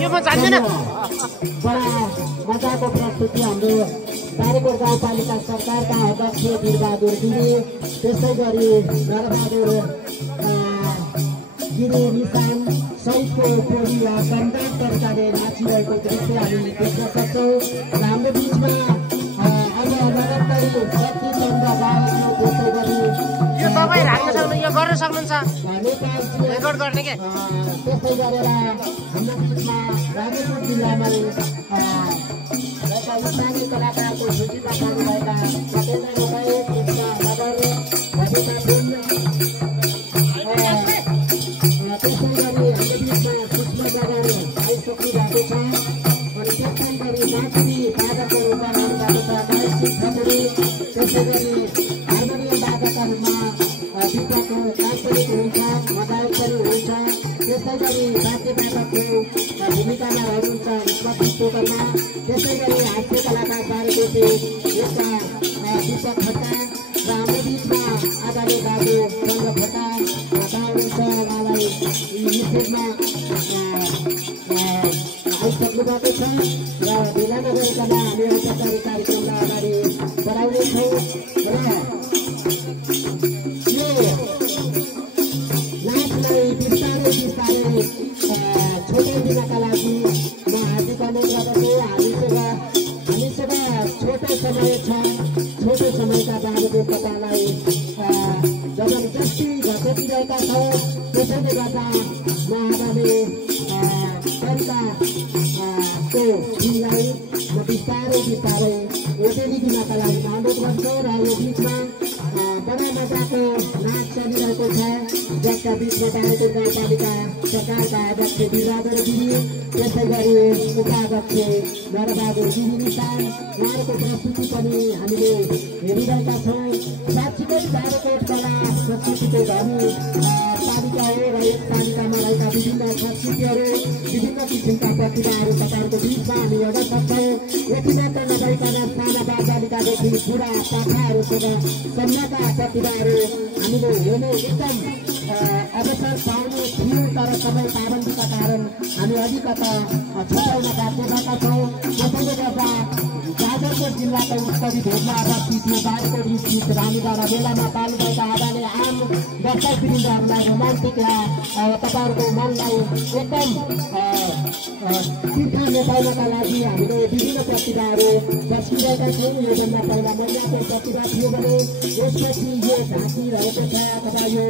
यो म जान्दैन। बडा मजाको प्रस्तुति हाम्रो बारीकोट गाउँपालिका सरकारका अध्यक्ष वीरबहादुर गिरी, त्यस्तै गरी नरबहादुर गिरी निशान सहितको टोली वा दमदार तरिकाले नाचिरहेको दृश्य हामी देख्न सक्छौँ। हाम्रो बिचमा अब लगातार शक्ति चन्द बाबु, त्यस्तै गरी यो तपाईँ राख्न सक्नु, यो गर्न सक्नुहुन्छ रेकर्ड गर्ने के। त्यस्तै गरेर हाम्रो बिचमा रामेश्वर जिल्लामा स्थानीय कलाकारको सूचीमा पर्नुभएका सत्येन्द्र गोपाई, कृष्ण नगर, भविता पुन, त्यस्तै गरी हाम्रो बिचमा सूक्ष्म नगर आइसक्नुभएको छ। अनि त्यस्तै गरी माथि बाधकको रूपमा आउनुभएको छ माइसिङ खपुरी, त्यस्तै गरी हार्मोनियम बाधकका रूपमा विद्याको काल्पनिक हुन्छ, मदायक पनि हुन्छ। त्यस्तै गरी वाद्य बाधकको भूमिकामा रहनुहुन्छ स्मृति पोखरमा। त्यसै गरी हास्य कलाकार बारेकोटे यसका दीपक खट्टा र हाम्रो बिचमा आदरणीय बाबु चन्द्र खट्टा हुनुहुन्छ। उहाँलाई स्टेजमा आइसक्नु भएको छ र ढिला नगरिकन हामी औपचारिक कार्यक्रमलाई अगाडि बढाउनेछौँ। र यो नाचलाई बिस्तारै बिस्तारै छोटाइदिनका लागि म हार्दिक अनुरोध गर्दछु। हामीसँग छोटो समय छ, छोटो समयका बावजुद तपाईँलाई जबरजस्ती घटाइरहेका छौँ। त्यसैले गर्दा म आगामी तरिकाको फिल्मलाई म बिस्तारै बिस्तारै ओटेलिदिनका लागि अनुरोध गर्छु। र यो बिचमा बडा मजाको नाच चलिरहेको छ, जसका बिचमा बारीकोट गाउँपालिका सरकारका अध्यक्ष वीरबहादुर गिरी, त्यसै गरी उपाध्यक्ष नरबहादुर गिरी निशान, उहाँहरूको प्रस्तुति पनि हामीले हेरिरहेका छौँ। साँच्चीकै बारीकोट कला संस्कृतिको धनी पालिका हो र यस पालिकामा रहेका विभिन्न संस्कृतिहरू, विभिन्न किसिमका प्रतिभाहरू तपाईँहरूको बिचमा हामी हेर्न सक्छौँ। यति मात्र नभइकन साना बालबालिकादेखि बुढा पाखाहरूसँग सम्मका प्रतिभाहरू हामीले हेर्ने एकदम अवसर पाउने थियो, तर समय पाबन्दीका कारण हामी अलिकता छुट्याउन बाध्य भएका छौँ। त्यसैले गर्दा जाजरकोट जिल्लाको उत्तरी भेगमा अवस्थित यो बारीकोट स्थित रानीडाँडा मेलामा पाल्नुभएका आदरणीय आम दर्शकवृन्दहरूलाई रोमान्टिक तपाईँहरूको मनलाई एकदम तीर्थ मेटाउनका लागि हामीले विभिन्न प्रतिभाहरू बसिरहेका छौँ। योभन्दा पहिला महिलाको प्रतिभा थियो भने यसपछि यो झाँकी रहेको छ अथवा यो